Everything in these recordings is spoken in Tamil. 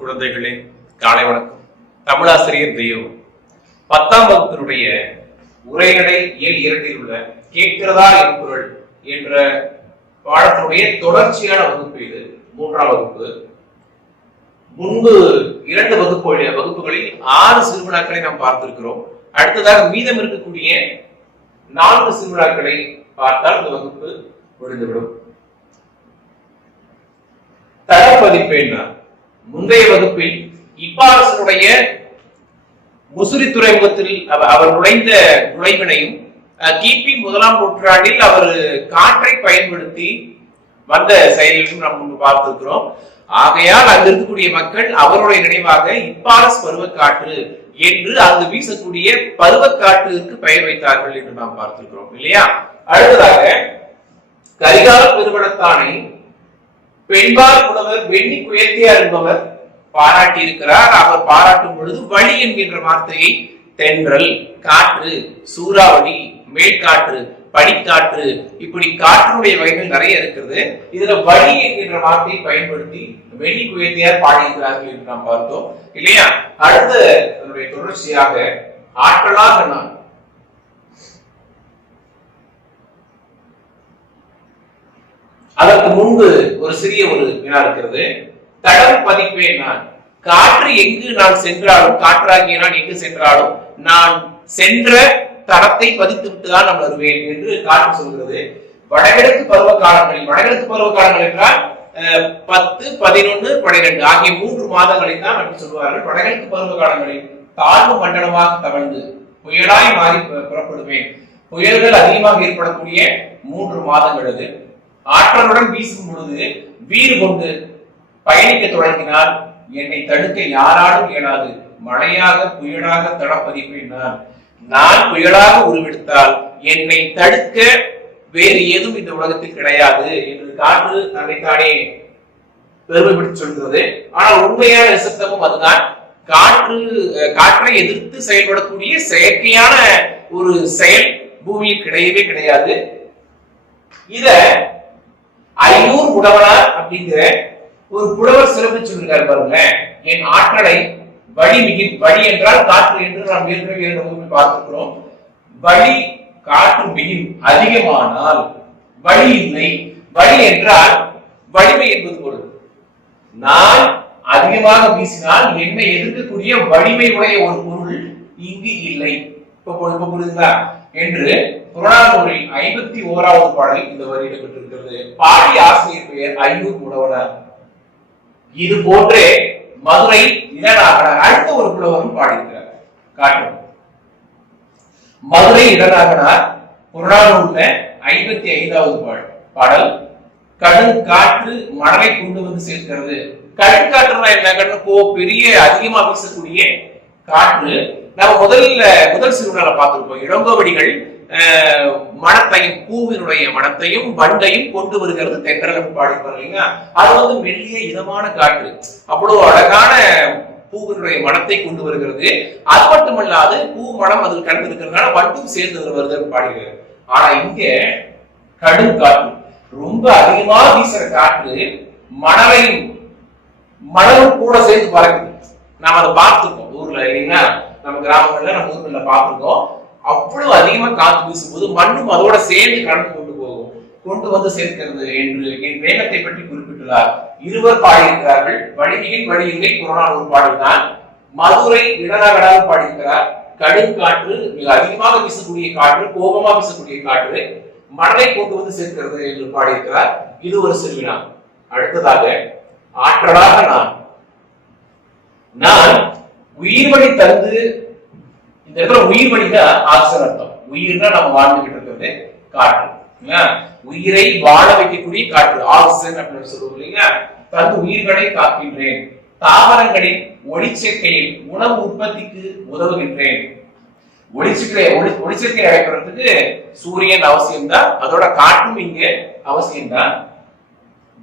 குழந்தைகளே, காலை வணக்கம். தமிழாசிரியர் தெய்வம் 10ஆம் வகுப்பினுடைய உரைநடை இயல் 2 உள்ள கேட்கிறதா என் குரல் என்ற பாடத்தினுடைய தொடர்ச்சியான வகுப்பு இது. 3ஆம் வகுப்பு. முன்பு 2 வகுப்புகளில் 6 சிறுவினாக்களை நாம் பார்த்திருக்கிறோம். அடுத்ததாக மீதம் இருக்கக்கூடிய 4 சிறுவினாக்களை பார்த்தால் இந்த வகுப்பு முடிந்துவிடும். தடப்பதிப்பேன். முந்தைய வகுப்பில் இப்பாரசனுடைய முசிறி துறைமுகத்தில் அவர் நுழைந்த நுழைவினையும் கிபி 1ஆம் நூற்றாண்டில் அவர் காற்றை பயன்படுத்தி வந்த செயல்களையும் நாம் முன்பு பார்த்திருக்கிறோம். ஆகையால் அங்கு இருக்கக்கூடிய மக்கள் அவருடைய நினைவாக இப்பாரஸ் பருவக்காற்று என்று அங்கு வீசக்கூடிய பருவக்காற்றுக்கு பெயர் வைத்தார்கள் என்று நாம் பார்த்திருக்கிறோம் இல்லையா? அடுத்ததாக கரிகால பெருவளத்தானை பெண்பால் புலவர் வெண்ணி குயத்தியார் என்பவர் பாராட்டி இருக்கிறார். அவர் பாராட்டும் பொழுது வழி என்கின்ற வார்த்தையை தென்றல், காற்று, சூறாவளி, மேற்காற்று, பனிக்காற்று, இப்படி காற்றினுடைய வகைகள் நிறைய இருக்கிறது. இதுல வழி என்கின்ற வார்த்தையை பயன்படுத்தி வெண்ணி குயத்தியார் பாடியிருக்கிறார்கள் என்று நாம் பார்த்தோம் இல்லையா? அடுத்த அதனுடைய தொடர்ச்சியாக ஆற்றலாக நான் அதற்கு முன்பு ஒரு சிறிய ஒரு வினா இருக்கிறது. தடம் பதிப்பேன் நான். காற்று எங்கு நான் சென்றாலும், காற்றாகிய நான் எங்கு சென்றாலும் நான் சென்ற தடத்தை பதித்து விட்டுதான் நான் வருவேன் என்று காற்று சொல்கிறது. வடகிழக்கு பருவ காலங்களில், வடகிழக்கு பருவ காலங்கள் என்றால் 10, 11, 12 ஆகிய 3 மாதங்களை தான் அப்படி சொல்வார்கள். வடகிழக்கு பருவ காலங்களில் தாழ்வு மண்டலமாக தவழ்ந்து புயலாய் மாறி புறப்படுவேன். புயல்கள் அதிகமாக ஏற்படக்கூடிய 3 மாதங்கள் அது. ஆற்றலுடன் வீசும் பொழுது வீறு கொண்டு பயணிக்க தொடங்கினால் என்னை தடுக்க யாராலும் இயலாது. மழையாக புயலாக தடப்பதிப்பேன் நான் புயலாக உருவெடுத்தால் என்னை தடுக்க வேறு எதுவும் இந்த உலகத்தில் கிடையாது என்று காற்று தன்னைத்தானே பெருமைப்படுத்தி சொல்கிறது. ஆனால் உண்மையான நிசப்தமும் அதுதான். காற்றை எதிர்த்து செயல்படக்கூடிய செயற்கையான ஒரு செயல் பூமியில் கிடையவே கிடையாது. இத ஐயூர் புலவனார் அப்படிங்கிற ஒரு புலவர் சிறப்பு சொல்லிருக்காரு பாருங்க. என் ஆற்றலை வழி வழி என்றால் காற்று என்று நாம் ஏற்கனவே பார்த்திருக்கிறோம். வழி காற்று மிகின் அதிகமானால் வழி இல்லை. வழி என்றால் வலிமை என்பது பொருள். நான் அதிகமாக வீசினால் என்னை எதிர்க்கக்கூடிய வலிமை உடைய ஒரு பொருள் இங்கு இல்லை. இப்ப புரியுதுங்களா? என்று புறநானூரில் 51வது பாடலில் இந்த வரி இடம்பெற்றிருக்கிறது. பாடிய ஆசிரியர் பெயர் ஐயூர் புலவனார். இது போன்றே மதுரை இடநாகனார் அடுத்த ஒரு புலவரும் பாடியிருக்கிறார். காட்டும் மதுரை இடநாகனார் புறநானூர்ல 55வது பாடல். கடும் காற்று மணலை கொண்டு வந்து சேர்க்கிறது. கடும் காற்றுனா என்ன? பெரிய அதிகமா வீசக்கூடிய காற்று. நம்ம முதல் சிறுவனால பார்த்திருப்போம். இளங்கோவடிகள் மனத்தையும் பூவினுடைய மனத்தையும் வண்டையும் கொண்டு வருகிறது தென்றல் பாடிப்பாரு இல்லைங்களா? அது மெல்லிய இதமான காற்று, அவ்வளவு அழகான பூவினுடைய மனத்தை கொண்டு வருகிறது. அது மட்டுமல்லாது பூ மனம் அதில் கலந்து இருக்கிறதுனால வண்டும் சேர்ந்து வருது பாடுகிறது. ஆனா இங்க கடும் காற்று, ரொம்ப அதிகமா வீசுற காற்று மணலும் கூட சேர்த்து பறக்குது. நாம அதை பார்த்துருக்கோம் ஊர்ல இல்லைங்களா? நம்ம கிராமங்கள்ல நம்ம ஊர்ல பார்த்துருக்கோம். அவ்வளவு அதிகமா காற்று வீசும்போது மண்ணும் அதோட சேர்ந்து கடந்து கொண்டு வந்து சேர்க்கிறது என்று என் வேகத்தை பற்றி குறிப்பிட்டுள்ளார். இருவர் பாடியிருக்கிறார்கள். வழியின் வழியில்லை புறநானூறு பாடல் தான். மதுரை இடநாகனாக பாடியிருக்கிறார். கடும் காற்று, மிக அதிகமாக வீசக்கூடிய காற்று, கோபமா வீசக்கூடிய காற்று மணலை கொண்டு வந்து சேர்க்கிறது என்று பாடியிருக்கிறார். இது ஒரு சிறுவினா. அடுத்ததாக ஆற்றலாக நான் உயிர்வழி தந்து. இந்த இடத்துல உயிர்வழிதான் ஆக்சிஜன் அர்த்தம். உயிர்னா நம்ம வாழ்ந்துகிட்டு இருக்கிறது காற்று. உயிரை வாழ வைக்கக்கூடிய காற்று ஆக்சிஜன் அப்படின்னு சொல்லுவோம் இல்லைங்களா? தந்து உயிர்களை காக்கின்றேன். தாவரங்களின் ஒளிச்சேர்க்கையில் உணவு உற்பத்திக்கு உதவுகின்றேன். ஒளிச்சேர்க்கை அடைப்பதற்கு சூரியன் அவசியம்தான். அதோட காற்றும் இங்க அவசியம்தான்.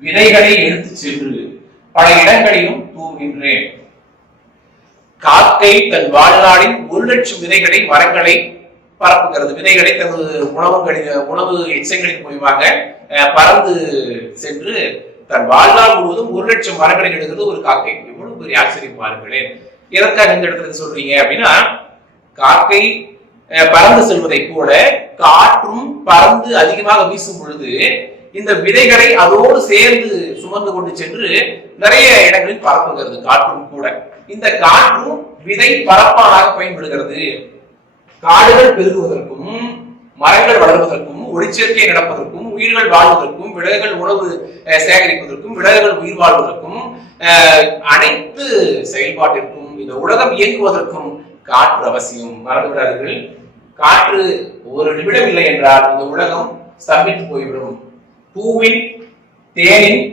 விதைகளை எடுத்து சென்று பல இடங்களிலும் தூவுகின்றேன். காக்கை தன் வாழ்நாளில் 1,00,000 விதைகளை மரங்களை பரப்புகிறது. விதைகளை தனது உணவு எச்சங்களின் மூலமாக பறந்து சென்று தன் வாழ்நாள் முழுவதும் 1,00,000 மரங்களை எடுக்கிறது ஒரு காக்கை. எவ்வளவு பெரிய ஆச்சரியம் பாருங்களேன். எதற்காக இந்த இடத்துல சொல்றீங்க அப்படின்னா, காக்கை பறந்து செல்வதை போல காற்றும் பறந்து அதிகமாக வீசும் பொழுது இந்த விதைகளை அதோடு சேர்ந்து சுமந்து கொண்டு சென்று நிறைய இடங்களில் பரப்புகிறது. காற்றும் கூட இந்த காற்றும் விதை பரப்பானாக பயன்படுகிறது. காடுகள் பெருகுவதற்கும், மரங்கள் வளர்வதற்கும், ஒளிச்சேர்க்கை நடப்பதற்கும், உயிர்கள் வாழ்வதற்கும், விலங்குகள் உணவு சேகரிப்பதற்கும், விலங்குகள் உயிர் வாழ்வதற்கும், அனைத்து செயல்பாட்டிற்கும், இந்த உலகம் இயங்குவதற்கும் காற்று அவசியம். மறந்துவிடாதீர்கள், காற்று ஒரு நிமிடம் இல்லை என்றால் இந்த உலகம் ஸ்தம்பித்து போய்விடும். பூவின், தேனின்,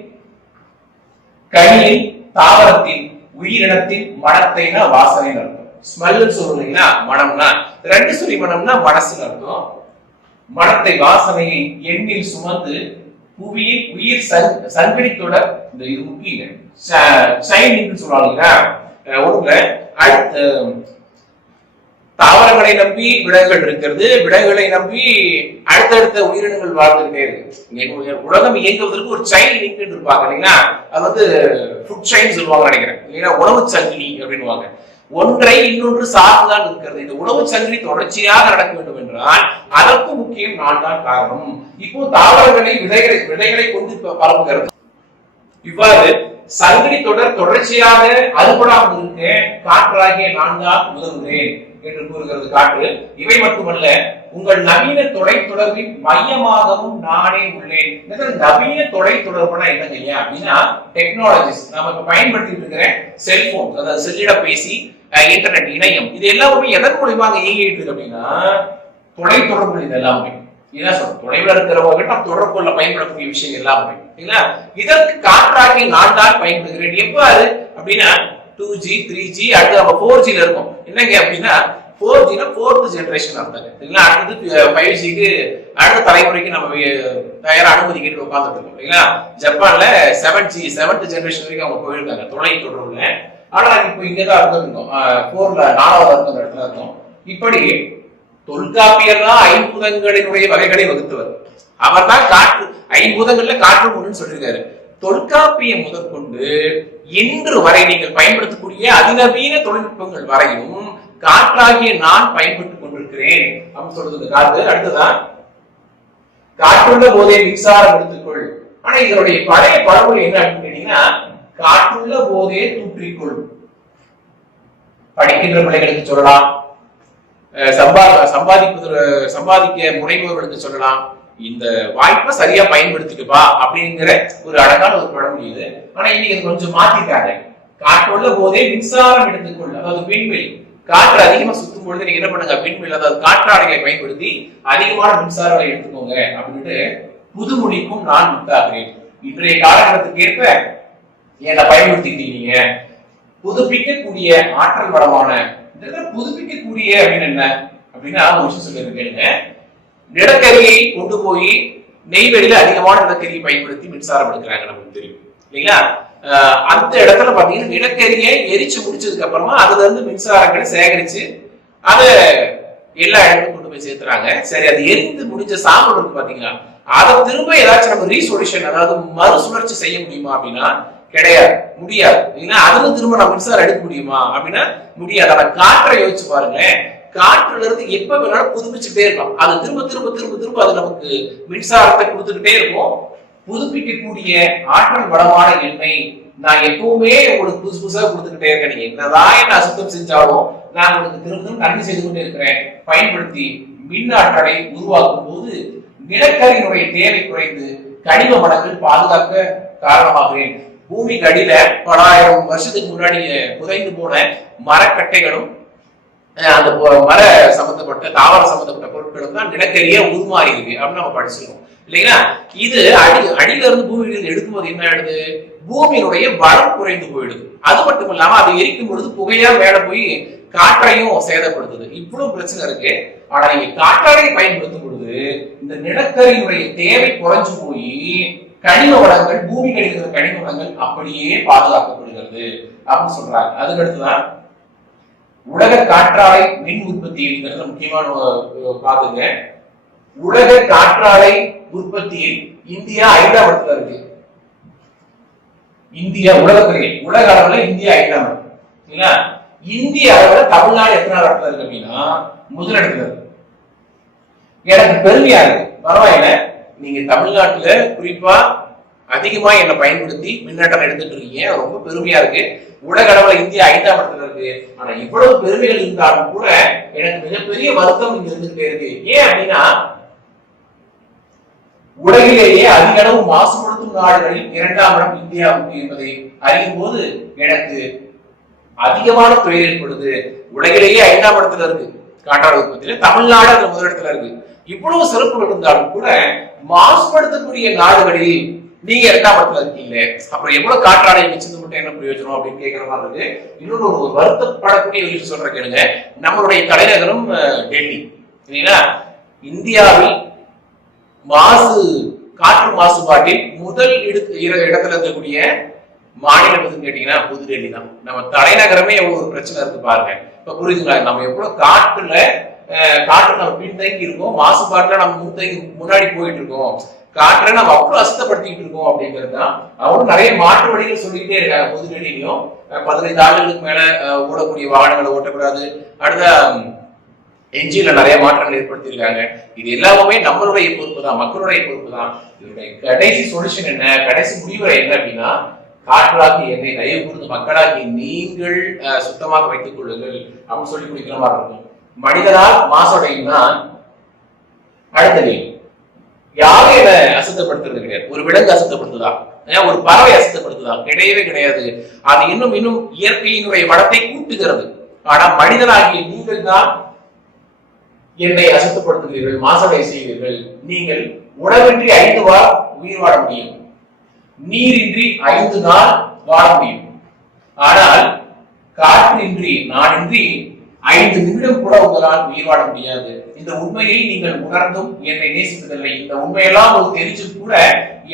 கனியின், தாவரத்தின், உயிரினத்தின் மனத்தை வாசனை அர்த்தம். ஸ்மெல் சொல்றீங்கன்னா மனம்னா, ரெண்டு சொல்லி மனம்னா மனசுன்னு அர்த்தம். மனத்தை, வாசனையை எண்ணில் சுமந்து புவியின் உயிர் சங்கிலி தொடர். இந்த இது முக்கியம், சைன் சொல்றாங்க. ஒண்ணுல தாவரங்களை நம்பி விலங்குகள் இருக்கிறது, விலங்குகளை நம்பி அடுத்தடுத்த உயிரினங்கள் வாழ்ந்துகிட்டே இருக்கு. உலகம் இயங்குவதற்கு ஒரு செயின் லிங்க் இருப்பாங்க இல்லைங்களா, அது வந்து ஃபுட் செயின் சொல்லுவாங்க நினைக்கிறேன் இல்லைன்னா, உணவு சங்கிலி அப்படின்னுவாங்க. ஒன்றை இன்னொன்று சார்ந்துதான் இருக்கிறது. இந்த உணவு சங்கிலி தொடர்ச்சியாக நடக்க வேண்டும் என்றால் அதற்கு முக்கியம் நான் தான் காரணம். இப்போ தாவரங்களை விதைகளை கொண்டு பரப்புகிறது. இவ்வாறு சங்கிலி தொடர் தொடர்ச்சியாக அறுபடாமல் இருக்க காற்றாகிய நான் தான் உதவுகிறேன் என்று கூறுகிறது காற்று. இவை மட்டுமல்ல, உங்கள் நவீன தொலைத்தொடர்பின் மையமாகவும் நானே உள்ளேன். நவீன தொலைத்தொடர்புனா என்னங்க அப்படின்னா, டெக்னாலஜிஸ் நம்ம இப்ப பயன்படுத்திட்டு இருக்கிற செல்போன், அதாவது செல்லிடப்பேசி, இன்டர்நெட், இணையம், இது எல்லாமே எதன் மூலியமாக இயங்கிட்டு இருக்கு அப்படின்னா தொலைத்தொடர்பு. இது எல்லாமே இதான் சொல்றோம், தொலைவில் இருக்கிறவங்க தொடர்பு கொள்ள பயன்படக்கூடிய விஷயம் எல்லாமே. இதற்கு காற்றாகி நான் தான் பயன்படுகிறேன். எவ்வாறு அப்படின்னா 2G 3G அடுத்து நம்ம 4G இருக்கும். என்னங்க அப்படின்னா 4G fourth ஜெனரேஷன் அர்த்தங்க. இல்லைங்களா, அடுத்தது 5Gக்கு அடுத்த தலைமுறைக்கு நம்ம தயாரா அனுமதி கேட்டு உட்கார்ந்துட்டு இருக்கோம் இல்லைங்களா. ஜப்பான்ல 7G 7th ஜெனரேஷன் வரைக்கும் அவங்க போயிருக்காங்க தொலை தொடர்புல. ஆனா இப்போ இங்கதான் இருந்திருக்கோம் 4ல 4வது இருக்கும் இடத்துல இருக்கும். இப்படி தொல்காப்பியர் தான் ஐம்பூதங்களினுடைய வகைகளை வகுத்தவர். அவர் தான் காற்று, ஐம்பூதங்கள்ல காற்று ஒண்ணுன்னு சொல்லியிருக்காரு. தொல்காப்பியம் முதற்கொண்டு இன்று வரை நீங்கள் பயன்படுத்தக்கூடிய அதிநவீன தொழில்நுட்பங்கள் வரையும் காற்றாகிய நான் பயன்பட்டுக் கொண்டிருக்கிறேன் அப்படின்னு சொல்றது காற்று. அடுத்ததான் காற்றுள்ள போதே மின்சாரம் எடுத்துக்கொள். ஆனா இதனுடைய பழைய பழமொழி என்ன அப்படின்னு கேட்டீங்கன்னா, காற்றுள்ள போதே தூற்றிக்கொள். படிக்கின்ற பிள்ளைகளுக்கு சொல்லலாம், சம்பாதிக்க முனைபவர்களுக்கு சொல்லலாம், இந்த வாய்ப்பை சரியா பயன்படுத்திக்கப்பா அப்படிங்கிற ஒரு அழகான ஒரு பழமொழி இது. ஆனா இன்னைக்கு கொஞ்சம் மாத்திட்டாங்க. காற்றுள்ள போதே மின்சாரம் எடுத்துக்கொள், அதாவது விண்வெளி. காற்று அதிகமா சுத்தும் பொழுது நீங்க என்ன பண்ணுங்க, விண்வெளி அதாவது காற்றாலைகளை பயன்படுத்தி அதிகமான மின்சாரங்களை எடுத்துக்கோங்க அப்படின்ட்டு புதுமொழிக்கும் நான் முத்தாகிறேன். இன்றைய காலகட்டத்துக்கு ஏற்ப என்ன பயன்படுத்திக்கிட்டீங்க. புதுப்பிக்கக்கூடிய ஆற்றல் வளமான, புதுப்பிக்கக்கூடிய அப்படின்னு என்ன அப்படின்னா ஒரு விஷயம் சொல்லிருக்கேன் கேளுங்க. நிலக்கரியை கொண்டு போய் நெய்வேலியில அதிகமான நிலக்கரியை பயன்படுத்தி மின்சாரம் எடுக்கிறாங்க, நமக்கு தெரியும் இல்லைங்களா. அந்த இடத்துல பாத்தீங்கன்னா நிலக்கரியை எரிச்சு முடிச்சதுக்கு அப்புறமா அதுல இருந்து மின்சாரங்களை சேகரிச்சு அதை எல்லா இடத்துக்கும் கொண்டு போய் சேர்த்துறாங்க. சரி, அது எரிந்து முடிஞ்ச சாம்பல் இருக்கு பாத்தீங்களா, அதை திரும்ப ஏதாச்சும் நம்ம ரீசொல்யூஷன், அதாவது மறுசுழற்சி செய்ய முடியுமா அப்படின்னா கிடையாது, முடியாது. அதுல திரும்ப நம்ம மின்சாரம் எடுக்க முடியுமா அப்படின்னா முடியாது. ஆனா காற்றை யோசிச்சு பாருங்களேன், காற்றுல இருந்து எப்ப வேணாலும் புதுப்பிச்சுட்டே இருக்கும். அது திரும்ப திரும்ப திரும்ப திரும்ப அது நமக்கு மின்சாரத்தை கொடுத்துக்கிட்டே இருக்கும். புதுப்பிக்கக்கூடிய ஆற்றல் வளமான எண்ணெய் நான் எப்பவுமே உங்களுக்கு புதுசு புதுசா கொடுத்துக்கிட்டே இருக்கேன். நீங்க என்னதான் என்ன அசுத்தம் செஞ்சாலும் நான் உங்களுக்கு திரும்ப திரும்ப நன்மை செய்து கொண்டே இருக்கிறேன். பயன்படுத்தி மின் ஆற்றலை உருவாக்கும் போது நிலக்கரியினுடைய தேவை குறைந்து கனிம வளங்கள் பாதுகாக்க காரணமாகிறேன். பூமிக்கு அடியில பல ஆயிரம் வருஷத்துக்கு முன்னாடி புதைந்து போன மரக்கட்டைகளும் அந்த மர சம்பந்தப்பட்ட தாவர சம்பந்தப்பட்ட பொருட்களும் தான் நிலக்கரியா உருமாறி இருக்கு அப்படின்னு நம்ம படிச்சிருக்கோம் இல்லைங்களா. இது அடியில இருந்து பூமியிலிருந்து எடுக்கும்போது என்ன ஆயிடுது, பூமியினுடைய வளம் குறைந்து போயிடுது. அது மட்டும் இல்லாம அதை எரிக்கும் பொழுது புகையா மேல போய் காற்றையும் சேதப்படுத்துது. இவ்வளவு பிரச்சனை இருக்கு. ஆனா நீங்க காற்றாலையை பயன்படுத்தும் பொழுது இந்த நிலக்கரியினுடைய தேவை குறைஞ்சு போய் கனிம வளங்கள், பூமி கிடைக்கிற கனிம வளங்கள் அப்படியே பாதுகாக்கப்படுகிறது அப்படின்னு சொல்றாங்க. அதுக்கடுத்துதான் உலக காற்றாலை மின் உற்பத்திங்கிறது முக்கியமான பாத்துங்க. உலக காற்றாலை உற்பத்தியில் இந்தியா 5ஆம் இடத்துல இருக்கு. இந்தியா உலகத்திலே உலக அளவுல இந்தியா 5ஆம் இடம் இல்லையா? இந்திய அளவுல தமிழ்நாடு எத்தனை இடத்துல இருக்கு அப்படின்னா முதலிடத்துல இருக்கு. எனக்கு பெருமையா இருக்கு. பரவாயில்ல, நீங்க தமிழ்நாட்டுல குறிப்பா அதிகமா என்னை பயன்படுத்தி முன்னேற்றம் எடுத்துட்டு இருக்கீங்க, ரொம்ப பெருமையா இருக்கு. உலக அளவுல இந்தியா 5ஆம் இடத்துல இருக்கு. ஆனா இவ்வளவு பெருமைகள் இருந்தாலும் கூட எனக்கு மிகப்பெரிய வருத்தம் இங்க இருந்துட்டே இருக்கு. ஏன் அப்படின்னா, உலகிலேயே அதிக அளவு மாசுபடுத்தும் நாடுகளில் 2ஆம் இடம் இந்தியாவுக்கு என்பதை அறியும் போது எனக்கு அதிகமான துறை ஏற்படுது. உலகிலேயே 5ஆம் இடத்துல இருக்கு காற்றாலை உற்பத்தியில, தமிழ்நாடு அந்த முதலிடத்துல இருக்கு. இவ்வளவு சிறப்புகள் இருந்தாலும் கூட மாசுபடுத்தக்கூடிய நாடுகளில் நீங்க 2ஆம் இடத்துல இருக்கீங்க, அப்புறம் எவ்வளவு காற்றாலை வச்சது மட்டும் என்ன பிரயோஜனம் அப்படின்னு கேட்கிற மாதிரி இருக்கு. இன்னொரு ஒரு வருத்தப்படக்கூடிய விஷயம் சொல்ற கேளுங்க, நம்மளுடைய தலைநகரம் டெல்லி இல்லைங்களா? இந்தியாவில் காற்று மாசுபாட்டில் முதல் இடத்துல இருக்கக்கூடிய மாநிலம் எதுன்னு கேட்டீங்கன்னா புதுடெல்லி தான். நம்ம தலைநகரமே எவ்வளவு ஒரு பிரச்சனை இருக்கு பாருங்க. இப்ப புரியுதுங்களா? நம்ம எவ்வளவு காற்று நம்ம பின்தங்கி இருக்கோம், மாசுபாட்டுல நம்ம முன்னாடி போயிட்டு இருக்கோம், காற்றை நம்ம அவ்வளவு அசுத்தப்படுத்திட்டு இருக்கோம் அப்படிங்கிறது தான். அவரும் நிறைய மாற்று வழிகள் சொல்லிக்கிட்டே இருக்காங்க. புதுடெல்லியிலையும் 15 ஆண்டுகளுக்கு மேல ஓடக்கூடிய வாகனங்களை ஓட்டக்கூடாது, அடுத்த என்ஜின்ல நிறைய மாற்றங்கள் ஏற்படுத்தியிருக்காங்க. இது எல்லாமே நம்மளுடைய பொறுப்பு தான், மக்களுடைய பொறுப்பு தான். இதனுடைய கடைசி சொல்யூஷன் என்ன, கடைசி முடிவுரை என்ன அப்படின்னா, காற்றாக்கி என்னை தயவு கூர்ந்து மக்களாக்கி நீங்கள் சுத்தமாக வைத்துக் கொள்ளுங்கள் அப்படின்னு சொல்லி குடிக்கிற மாதிரி இருக்கும். மனிதனால் மாசடையும்னா அடுத்தது யாரும் என்ன அசுத்தப்படுத்துறது கிடையாது. ஒரு விலங்கு அசுத்தப்படுத்துதா, ஒரு பறவை அசுத்தப்படுத்துதா? கிடையவே கிடையாது. அது இன்னும் இயற்கையினுடைய வளத்தை கூட்டுகிறது. ஆனா மனிதனாகிய நீங்கள் தான் என்னை அசுத்தப்படுத்துகிறீர்கள், மாசடை செய்வீர்கள். நீங்கள் உணவின்றி 5 வாரம் உயிர் வாழ முடியும், நீரின்றி 5 நாள் வாழ முடியும். ஆனால் காற்றின்றி நானின்றி 5 நிமிடம் கூட உங்களால் உயிர் வாழ முடியாது. இந்த உண்மையை நீங்கள் உணர்ந்தும் என்னை நேசிப்பதில்லை. இந்த உண்மையெல்லாம் உங்களுக்கு தெரிஞ்சு கூட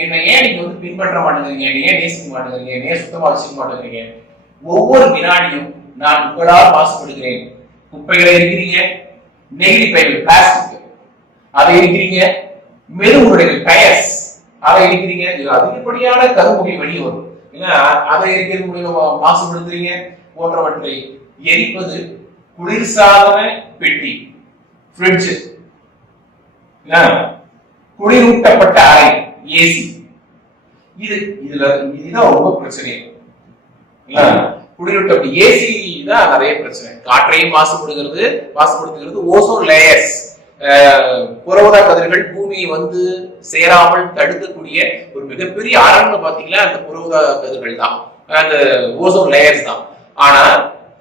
என்னை ஏன் நீங்க பின்பற்ற மாட்டேங்கிறீங்க, என்னை ஏன் நேசிக்க மாட்டேங்கிறீங்க, என்னையே சுத்தமா வச்சுக்க மாட்டேங்கிறீங்க. ஒவ்வொரு வினாடியும் நான் உங்களால் மாசுபடுகிறேன். குப்பைகளை இருக்கிறீங்க, நெகிழி பைகள் பிளாஸ்டிக் அதை இருக்கிறீங்க, மெழுகுடைகள் டயர்ஸ் அதை இருக்கிறீங்க, அதிகப்படியான கரும்புகை வெளியே வரும். ஏன்னா அதை எரிக்கிறது மூலியமா மாசுபடுத்துறீங்க. போன்றவற்றை எரிப்பது குளிர்சாதன பெட்டி, ஃப்ரிட்ஜ், குளிரூட்டப்பட்ட அறை, ஏசி. இதுதான் ரொம்ப பிரச்சனை. குளிரூட்டப்பட்ட ஏசி தான் நிறைய பிரச்சனை. காற்றையும் மாசுபடுத்துகிறது. ஓசோன் லேயர்ஸ், புறஊதா கதிர்கள் பூமியை சேராமல் தடுக்கக்கூடிய ஒரு மிகப்பெரிய அரங்கு பாத்தீங்கன்னா அந்த புறஊதா கதிர்கள் தான், அந்த ஓசோன் லேயர்ஸ் தான். ஆனா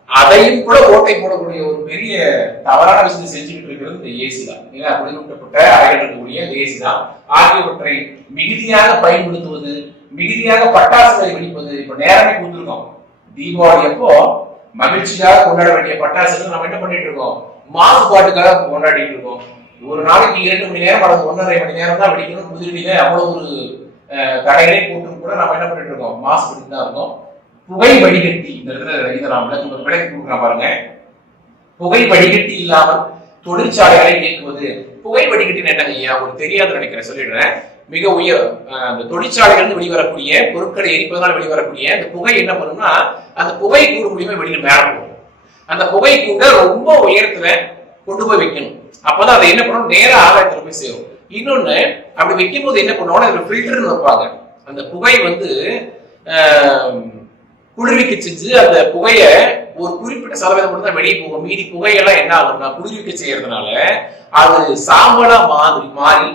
அதையும் கூட ஓட்டை போடக்கூடிய ஒரு பெரிய தவறான விஷயத்தை செஞ்சுக்கிட்டு இருக்கிறது இந்த ஏசி தான். குளிரூட்டப்பட்ட அறைகள் இருக்கக்கூடிய ஏசி தான். ஆகியவற்றை மிகுதியாக பயன்படுத்துவது, மிகுதியாக பட்டாசுகளை வெடிப்பது. இப்ப நேரமே கொடுத்துருக்கோம், தீபாவளி அப்போ மகிழ்ச்சியாக கொண்டாட வேண்டிய பட்டாசுகள் நம்ம என்ன பண்ணிட்டு இருக்கோம், மாசுபாட்டுக்காக கொண்டாடிட்டு இருக்கோம். ஒரு நாளைக்கு 2 மணி நேரம் அல்லது 1.5 மணி நேரம் தான் வெடிக்கணும். புதுடில்லியில அவ்வளவு ஒரு தடைகளை போட்டு கூட நம்ம என்ன பண்ணிட்டு இருக்கோம், மாசுபட்டு தான் இருக்கோம். புகை வடிகட்டி, இந்த இடத்துல இதை நான் விளக்கி கொடுக்குறேன் பாருங்க. புகை வடிகட்டி இல்லாமல் தொழிற்சாலைகளை இயக்குவது. புகை வடிகட்டின்னு என்னங்க ஐயா, ஒரு தெரியாத நினைக்கிறேன், சொல்லிடுறேன். மிக உயர் அந்த தொழிற்சாலைகள் வெளிவரக்கூடிய பொருட்களை எரிப்பதனால் வெளிவரக்கூடிய அந்த புகை என்ன பண்ணும்னா, அந்த புகை கூடு மூலியமா வெளியில மேல போகும். அந்த புகை கூட ரொம்ப உயரத்துல கொண்டு போய் வைக்கணும். அப்பதான் அதை என்ன பண்ணணும், நேர ஆகாயத்துல போய் சேரும். இன்னொன்னு, அப்படி வைக்கும் போது என்ன பண்ணுவாங்கன்னா அதுல ஃபில்டர்னு வைப்பாங்க. அந்த புகை குளிர்விக்க செஞ்சு அந்த புகைய ஒரு குறிப்பிட்ட சதவீதம் மட்டும் தான் வெளியே போகும். மீதி புகையெல்லாம் என்ன ஆகும்னா குளிர்விக்க செய்யறதுனால அது சாம்பலா மாறி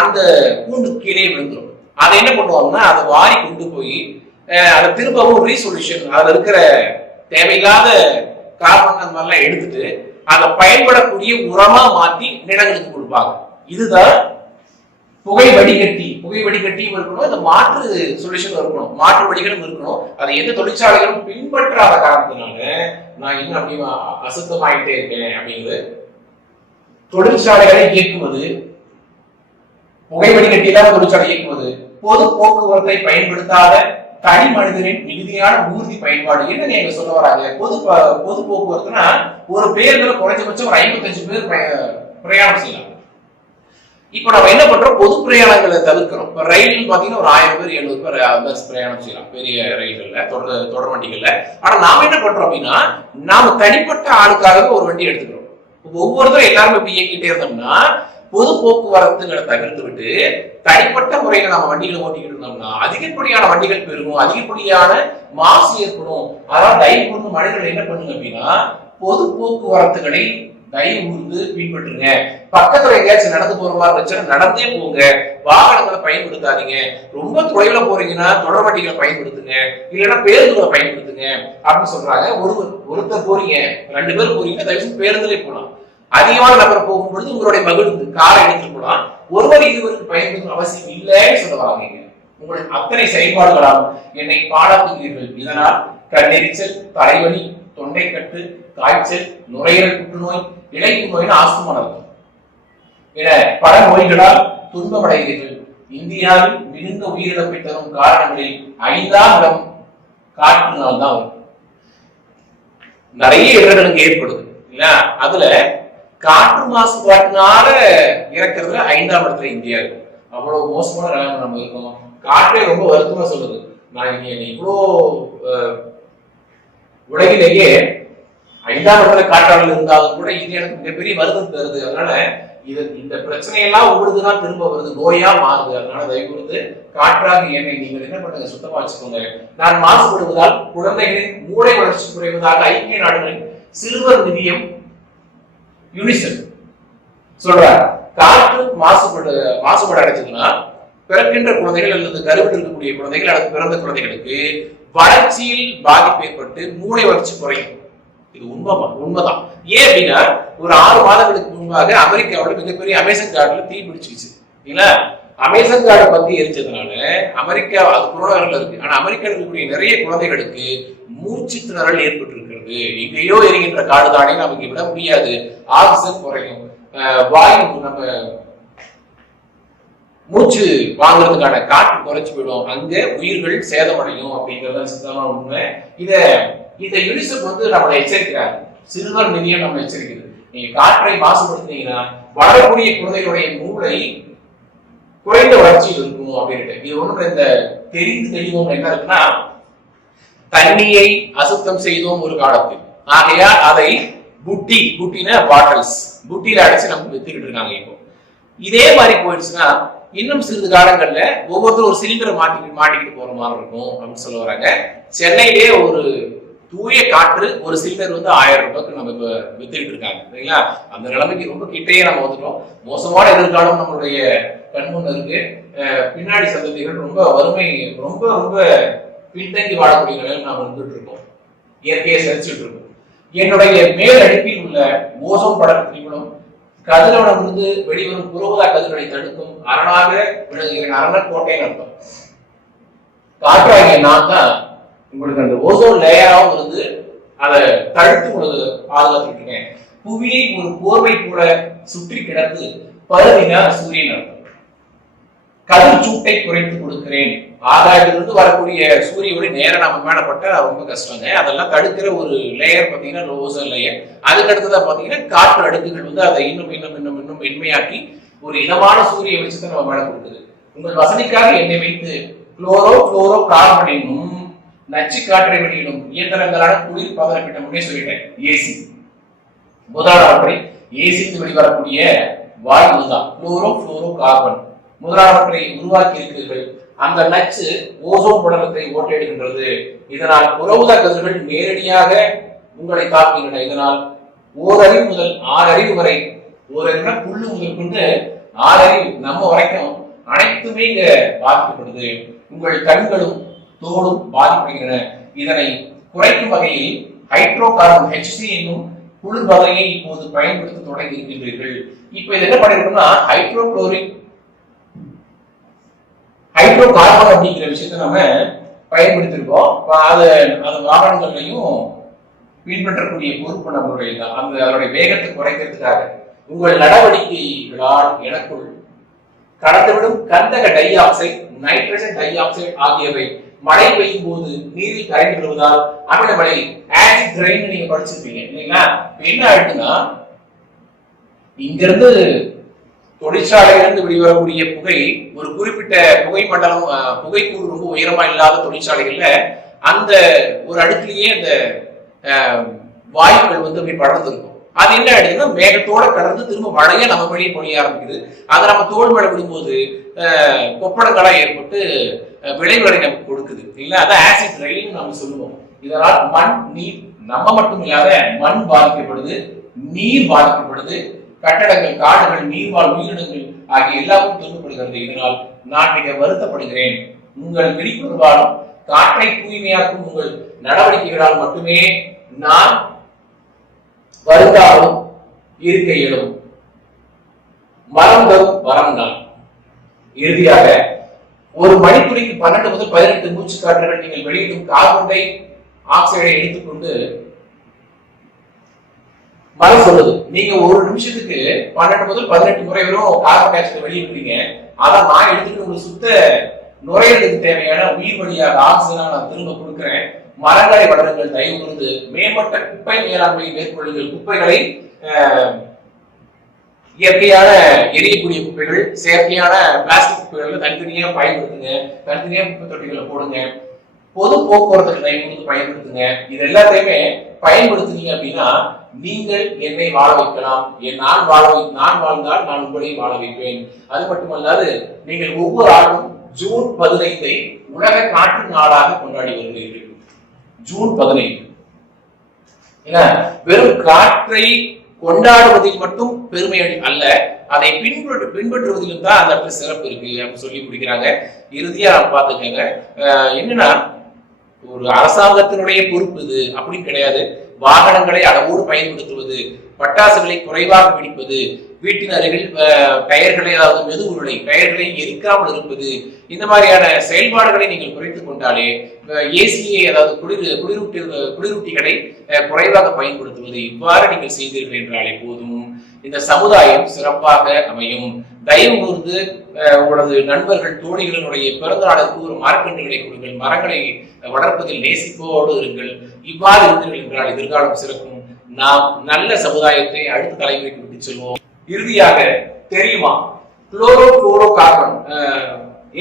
அந்த கூண்டு கீழே விழுந்துடும். அதை என்ன பண்ணுவாங்கன்னா அதை வாரி கொண்டு போய் அதை திரும்பவும் ரீசொல்யூஷன், அதுல இருக்கிற தேவையில்லாத கார்பன் அந்த மாதிரிலாம் எடுத்துட்டு அதை பயன்படக்கூடிய உரமா மாற்றி நிலங்களுக்கு கொடுப்பாங்க. இதுதான் புகை வடிகட்டி. புகை வடிகட்டியும் இருக்கணும், இந்த மாற்று சொல்யூஷன் இருக்கணும், மாற்று வடிகளும் இருக்கணும். அதை எந்த தொழிற்சாலைகளும் பின்பற்றாத காரணத்தினால நான் இன்னும் அப்படி அசுத்தமாயிட்டே இருக்கேன் அப்படிங்கிறது. தொழிற்சாலைகளை இயக்குவது, புகை வடிகட்டி இல்லாத தொழிற்சாலை இயக்குவது, பொது போக்குவரத்தை பயன்படுத்தாத தனி மனிதனின் மிகுதியான ஊர்தி பயன்பாடு. என்ன நீங்க சொல்ல வராங்க, பொது போக்குவரத்துனா ஒரு பேருந்துல குறைஞ்சபட்சம் ஒரு 55 பேர் பிரயாணம் செய்யலாம். இப்போ நம்ம என்ன பண்றோம், பொது பிரயாணங்களை தவிர்க்கிறோம். இப்ப ரயில் பாத்தீங்கன்னா ஒரு 1000 பேர் 700 பேர் பஸ் பிரயாணம் செய்யலாம் பெரிய ரயில்கள்ல, தொடர் வண்டிகள்ல. ஆனா நாம என்ன பண்றோம் அப்படின்னா, நாம தனிப்பட்ட ஆளுக்காக ஒரு வண்டி எடுத்துக்கிறோம். ஒவ்வொருத்தரும் எல்லாருமே இப்படி இயக்கிட்டே இருந்தோம்னா பொது போக்குவரத்துகளை தவிர்த்து விட்டு தனிப்பட்ட முறையில நம்ம வண்டிகளை ஓட்டிக்கிட்டு இருந்தோம்னா அதிகப்படியான வண்டிகள் பெருகும், அதிகப்படியான மாசு ஏற்படும். அதனால தயவு கூர்ந்து மனிதர்கள் என்ன பண்ணுங்க அப்படின்னா, பொது போக்குவரத்துகளை தயவு கூர்ந்து பின்பற்றுங்க. பக்கத்துல எங்கேயாச்சும் நடந்து போற மாதிரி இருந்துச்சுன்னா நடந்தே போங்க, வாகனங்களை பயன்படுத்தாதீங்க. ரொம்ப தொலைவுல போறீங்கன்னா தொடர் வண்டிகளை பயன்படுத்துங்க, இல்லைன்னா பேருந்துகளை பயன்படுத்துங்க அப்படின்னு சொல்றாங்க. ஒருத்தர் போறீங்க, 2 பேர் போறீங்கன்னா தயவு பேருந்துலே போலாம். அதிகமான நபர் போகும் பொழுது உங்களுடைய மகிழ்ந்து காரை எடுத்துட்டு போலாம். ஒருவர் இருவருக்கு பயன்படுத்தும் அவசியம் இல்லைன்னு சொல்ல வராங்க. உங்களுடைய அத்தனை செயல்பாடுகளாலும் என்னை பாடாக்குகிறீர்கள். இதனால் கண்ணெரிச்சல், தலைவலி, தொண்டைக்கட்டு, காய்ச்சல், நுரையீரல் புற்றுநோய், இழைப்பு நோய்னு ஆஸ்துமா நடக்கும் என பல நோய்களால் துன்பமடைகிறீர்கள். இந்தியாவில் மிகுந்த உயிரிழப்பை தரும் காரணங்களில் 5ஆம் இடம் காற்றினால் தான் வரும். நிறைய இடர்களுக்கு ஏற்படுது இல்ல, அதுல காற்று மாசுபாட்டினால இறக்குறதுல 5ஆம் இடத்துல இந்தியா இருக்கு. அவ்வளவு மோசமான நிலைமை நம்ம இருக்கோம். காற்றே ரொம்ப வருத்தமா சொல்லுது. நான் இவ்வளோ உலகிலேயே 5ஆம் இடத்துல காற்றாளர் இருந்தாலும் கூட இது எனக்கு மிகப்பெரிய வருத்தம் தருது. அதனால இந்த பிரச்சனையெல்லாம் உங்களுக்குதான் திரும்ப வருது, நோயா மாறுது. அதனால தயவு கூர்ந்து காற்றாக என்னை நீங்கள் என்ன பண்ணுங்க, சுத்தமா வச்சுக்கோங்க. நான் மாசுபடுவதால் குழந்தைகளின் மூளை வளர்ச்சி குறைவதாக ஐக்கிய நாடுகளின் சிறுவர் நிதியம் யுனிசெஃப் சொல்றார். காற்று மாசுபாடு அடைச்சதுன்னா பிறக்கின்ற குழந்தைகள் அல்லது கருவில் இருக்கக்கூடிய குழந்தைகள் அல்லது பிறந்த குழந்தைகளுக்கு வளர்ச்சியில் பாதிப்பு ஏற்பட்டு மூளை வளர்ச்சி குறையும். இது உண்மைதான். ஏன் அப்படின்னா ஒரு 6 மாதங்களுக்கு முன்பாக அமெரிக்காவோட மிகப்பெரிய அமேசான் காடுல தீ பிடிச்சிச்சு இல்லைங்களா. அமேசான் காடை பத்தி எரிச்சதுனால அமெரிக்கா அது கொரோனாவில் இருக்கு. ஆனா அமெரிக்காவில் இருக்கக்கூடிய நிறைய குழந்தைகளுக்கு மூச்சு திணறல் ஏற்பட்டு இருக்கிறது. எங்கேயோ எரிகின்ற காடு தானே நமக்கு விட முடியாது, ஆக்சிஜன் குறையும், வாயு நம்ம மூச்சு வாங்குறதுக்கான காற்று குறைச்சு போயிடும், அங்க உயிர்கள் சேதமடையும் அப்படிங்கிறது சித்தமான உண்மை. இத யுனிசெஃப் நம்மளை எச்சரிக்கிறார். சிறுவர் நிதியம் நம்ம எச்சரிக்கிறது. நீங்க காற்றை மாசுபடுத்தினீங்கன்னா வளரக்கூடிய குழந்தைகளுடைய மூளை குறைந்த வளர்ச்சியில் இருக்கும் அப்படின்ட்டு. இது ஒண்ணு இந்த தெரிந்து தெளிவோம் என்ன இருக்குன்னா, தண்ணியை அசுத்தம் செய்தோம் ஒரு காலத்தில், ஆகையால் அதை புட்டின பாட்டில்ஸ் புட்டியில அடைச்சு நமக்கு வித்துக்கிட்டு இருக்காங்க. இப்போ இதே மாதிரி போயிடுச்சுன்னா இன்னும் சிறிது காலங்கள்ல ஒவ்வொருத்தரும் ஒரு சிலிண்டரை மாட்டிக்கிட்டு போற மாதிரி இருக்கும் அப்படின்னு சொல்ல வராங்க. சென்னையிலே ஒரு தூய காற்று ஒரு சிலிண்டர் 1000 ரூபாய்க்கு நம்ம இப்ப வித்துக்கிட்டு இருக்காங்க சரிங்களா. அந்த நிலைமைக்கு ரொம்ப கிட்டையே நம்ம வந்துட்டோம். மோசமான எதிர்காலம் நம்மளுடைய கண்முன் இருக்கு. பின்னாடி சந்ததிகள் ரொம்ப வறுமை, ரொம்ப ரொம்ப பின்தங்கி வாழக்கூடிய நிலையில் நாம் இருந்துட்டு இருக்கோம். இயற்கையை சரிச்சுட்டு இருக்கோம். என்னுடைய மேல் அடுப்பில் உள்ள ஓசோன் படலத்திலும் கதிரவனிலிருந்து வெளிவரும் புறஊதா கதிர்களை தடுக்கும் அரணாக விளங்குகிற அரணக்கோட்டைன்னு அர்த்தம். காற்றாகிய நான் தான் உங்களுக்கு அந்த ஓசோன் லேயராகவும் இருந்து அதை தடுத்து உங்களுக்கு பாதுகாத்துட்டு இருக்கேன். புவியை ஒரு போர்வை போல சுற்றி கிடந்து பருவினா சூரியன் அர்த்தம். கதிர் சூட்டை குறைத்து கொடுக்கிறேன். ஆகாயத்திலிருந்து வரக்கூடிய சூரிய ஒளி நேரம் நம்ம மேலப்பட்ட ரொம்ப கஷ்டங்க. அதெல்லாம் தடுக்கிற ஒரு லேயர் பாத்தீங்கன்னா ஓசோன் லேயர். அதுக்கு அடுத்ததா பாத்தீங்கன்னா காற்று அடுக்குகள் அதை இன்னும் இன்னும் இன்னும் இன்னும் மென்மையாக்கி ஒரு இதமான சூரிய வெளிச்சத்தை நம்ம மேல கொடுக்குது. உங்கள் வசதிக்காக என்னை வைத்து குளோரோ கார்பன் என்னும் நச்சு காற்றை வெளியிடும் இயந்திரங்களான குளிர் பதனப்பட்ட முன்னே சொல்லிட்டேன். ஏசி முதலானவற்றை ஏசி வெளிவரக்கூடிய வாயு தான் குளோரோ கார்பன். முதலானவற்றை உருவாக்கி இருக்கிறீர்கள். அந்த நச்சு ஓசோன் படலத்தை ஓட்டையிடுகின்றது. இதனால் புறஊதா கதிர்கள் நேரடியாக உங்களை தாக்குகின்றன. இதனால் 1 அறிவு முதல் 6 அறிவு வரை, 1 அறிவுனா புல்லு முதல் கொண்டு 6 அறிவு நம்ம வரைக்கும் அனைத்துமே இங்க பாதிக்கப்படுது. உங்கள் கண்களும் தோலும் பாதிக்கப்படுகின்றன. இதனை குறைக்கும் வகையில் ஹைட்ரோ கார்பன் HC என்னும் குளிர் வகையை இப்போது பயன்படுத்த தொடங்கி இருக்கின்றீர்கள். இப்ப இது என்ன பண்ணிருக்கோம்னா ஹைட்ரோ கார்பன் அப்படிங்கிற விஷயத்தை நம்ம பயன்படுத்திருக்கோம். அது வாகனங்களையும் பின்பற்றக்கூடிய பொறுப்பு நம்மளுடைய அதனுடைய வேகத்தை குறைக்கிறதுக்காக உங்கள் நடவடிக்கைகளால் எனக்குள் கடந்துவிடும் கந்தக di oxide, nitrogen di oxide ஆகியவை மழை பெய்யும் போது நீரில் கரைந்து விடுவதால் அமில மழை ஆசிட் ரெயின் நீங்க படிச்சிருப்பீங்க இல்லைங்களா. என்ன ஆயிடுச்சுன்னா இங்க இருந்து தொழிற்சாலையிலிருந்து வெளிவரக்கூடிய புகை ஒரு குறிப்பிட்ட புகை மண்டலம், புகைக்கூறு ரொம்ப உயரமா இல்லாத தொழிற்சாலைகள்ல அந்த ஒரு அடுக்கிலேயே அந்த வாயுக்கள் வந்து அப்படி படர்ந்து இருக்கும். அது என்ன ஆயிடுதுன்னா மேகத்தோட கடந்து திரும்ப மழையை நம்ம வழியே பொழிய ஆரம்பிக்குது. அதை நம்ம தோல் மழை விடும்போது கொப்பளங்களா ஏற்பட்டு விளைவுகளை நமக்கு கொடுக்குது இல்லைங்களா? அதான் ஆசிட் ரெயின் நம்ம சொல்லுவோம். இதனால் மண், நீர், நம்ம மட்டும் இல்லாத மண் பாதிக்கப்படுது, நீர் பாதிக்கப்படுது, கட்டடங்கள், காடுகள், நீர்வாழ் உயிரினங்கள் ஆகிய எல்லாரும் துன்பப்படுகிறது. இதனால் நான் மிக வருத்தப்படுகிறேன். உங்கள் விழிப்புணர்வாலும் காற்றை தூய்மையாக்கும் உங்கள் நடவடிக்கைகளால் மட்டுமே நான் வருங்காலம் இருக்க இயலும். மரம் தரும் வரம் தான். இறுதியாக ஒரு மணித்துறைக்கு 12 முதல் 18 மூச்சு காற்றுகள் நீங்கள் வெளியிடும் கார்பன் டை ஆக்சைடை எடுத்துக்கொண்டு மரம் சொல்லுது. நீங்க ஒரு நிமிஷத்துக்கு 12 முதல் 18 முறை வரும் கார்பன் டை ஆக்சைடை வெளியிடுறீங்க. அதை நான் எடுத்துக்கிட்டு ஒரு சுத்த நுரையீரலுக்கு தேவையான உயிர் வழியாக ஆக்சிஜனா நான் திரும்ப கொடுக்கிறேன். மரங்களை வளருங்கள், தயவு கூர்ந்து மேம்பட்ட குப்பை மேலாண்மையை மேற்கொள்ளுங்கள். குப்பைகளை இயற்கையான எரியக்கூடிய குப்பைகள், செயற்கையான பிளாஸ்டிக் குப்பைகளை தனித்தனியா பயன்படுத்துங்க. தனித்தனியா குப்பை தொட்டிகளை போடுங்க. பொது போக்குவரத்துக்கு தயவு கூர்ந்து பயன்படுத்துங்க. இது எல்லாத்தையுமே பயன்படுத்துனீங்க அப்படின்னா நீங்கள் என்னை வாழ வைக்கலாம். நான் வாழ்ந்தால் நான் உங்களை வாழ வைப்பேன். அது மட்டுமல்லாது நீங்கள் ஒவ்வொரு ஆண்டும் ஜூன் 15 உலக காற்று நாளாக கொண்டாடி வருகிறீர்கள். ஜூன் 15 வெறும் காற்றை கொண்டாடுவதில் மட்டும் பெருமை அல்ல, அதை பின்பற்றுவதிலும் தான் அந்த இடத்துல சிறப்பு இருக்கு அப்படின்னு சொல்லி முடிக்கிறாங்க. இறுதியா பாத்துக்கங்க, என்னன்னா ஒரு அரசாங்கத்தினுடைய பொறுப்பு இது அப்படின்னு கிடையாது. வாகனங்களை அளவோடு பயன்படுத்துவது, பட்டாசுகளை குறைவாக பிடிப்பது, வீட்டின் அருகில் டயர்களை, அதாவது மெதுவுருளை டயர்களை எரிக்காமல் இருப்பது, இந்த மாதிரியான செயல்பாடுகளை நீங்கள் குறைத்துக் கொண்டாலே, ஏசியை அதாவது குளிரூட்டிகளை குறைவாக பயன்படுத்துவது, இவ்வாறு நீங்கள் செய்தீர்கள் என்றாலே போதும் இந்த சமுதாயம் சிறப்பாக அமையும். தயவு கூர்ந்து உங்களது நண்பர்கள், தோழிகளினுடைய பிறந்த நாளுக்கு ஒரு மரக்கன்றுகளை கொடுங்கள். மரங்களை வளர்ப்பதில் நேசிப்போடு இருங்கள். இவ்வாறு இருந்தீர்கள் என்றால் எதிர்காலம் சிறக்கும். நாம் நல்ல சமுதாயத்தை அடுத்த தலைமுறைக்கு விட்டு செல்வோம். இறுதியாக தெரியுமா, குளோரோ கார்பன்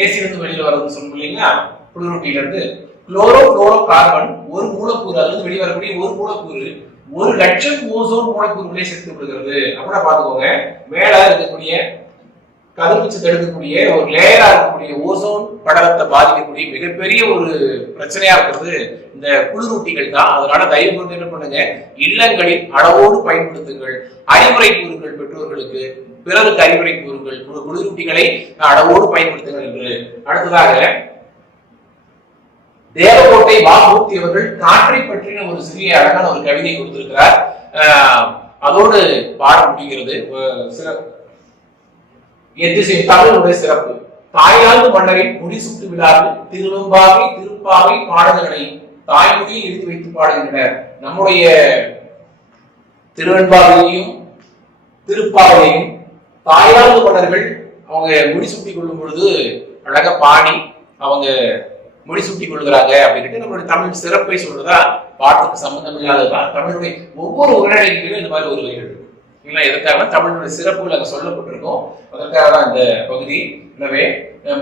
ஏசிலிருந்து வெளியில வர்றது சொன்னோம் இல்லைங்களா? குளிரூட்டியில இருந்து குளோரோ கார்பன் ஒரு மூலக்கூறு, அதுல வெளிவரக்கூடிய ஒரு மூலக்கூறு 1,00,000 ஓசோன் மூலக்கூறுகளை சேர்த்து விடுகிறது. அப்படின்னா பாத்துக்கோங்க, மேல இருக்கக்கூடிய கதிர்வீச்சு தடுக்கக்கூடிய ஒரு லேயரா இருக்கக்கூடிய ஓசோன் படலத்தை பாதிக்கக்கூடிய மிகப்பெரிய ஒரு பிரச்சனையா இருக்கிறது இந்த குளிரூட்டிகள் தான். அதனால தயவு கூர்ந்து என்ன பண்ணுங்க, இல்லங்களில் அளவோடு பயன்படுத்துங்கள். அறிவுரை கூறுங்கள் பெற்றோர்களுக்கு, பிறருக்கு அறிவுரை கூறுங்கள். குளிரூட்டிகளை அளவோடு பயன்படுத்துங்கள் என்று. அடுத்ததாக தேவகோட்டை வாமூர்த்தி அவர்கள் காற்றை பற்றின ஒரு சிறிய அழகான ஒரு கவிதை கொடுத்திருக்கிறார். அதோடு பாட முடிகிறது. தமிழுடைய சிறப்பு. தாய்லாந்து மன்னரின் முடிசூட்டு விழாவில் திருவெம்பாவை, திருப்பாவை பாடல்களை தாய்மொழியில் எழுதி வைத்து பாடுகின்றனர். நம்முடைய திருவெண்பாவையும் திருப்பாவையும் தாய்லாந்து மன்னர்கள் அவங்க முடிசூட்டி கொள்ளும் பொழுது அழகா பாடி அவங்க முடிசூட்டி கொள்கிறாங்க அப்படின்ட்டு நம்மளுடைய தமிழ் சிறப்பை சொல்றதா பாட்டுக்கு சம்பந்தம் இல்லாததான். தமிழுடைய ஒவ்வொரு உரைநடைகளிலும் இந்த மாதிரி ஒரு வரிகள் இல்லை. எதற்காக தமிழுடைய சிறப்புகள் அங்க சொல்லப்பட்டிருக்கும், அதற்காக தான் இந்த பகுதி. எனவே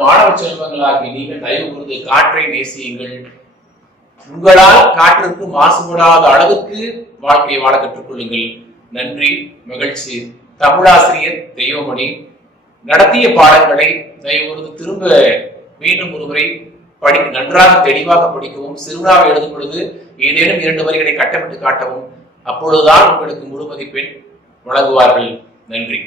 மாணவ செல்வங்களாகி நீங்கள் தயவு கூர்ந்து காற்றை நேசியுங்கள். உங்களால் காற்றிற்கு மாசுபடாத அளவுக்கு வாழ்க்கையை வாழ கற்றுக்கொள்ளுங்கள். நன்றி, மகிழ்ச்சி. தமிழாசிரியர் தெய்வமணி நடத்திய பாடங்களை தயவு கூர்ந்து திரும்ப மீண்டும் ஒருமுறை நன்றாக தெளிவாக படிக்கவும், சிறுவினாவை எழுதும் பொழுது ஏதேனும் 2 வரிகளை கட்டமிட்டு காட்டவும். அப்பொழுதுதான் உங்களுக்கு முழு மதிப்பெண் வழங்குவார்கள். நன்றி.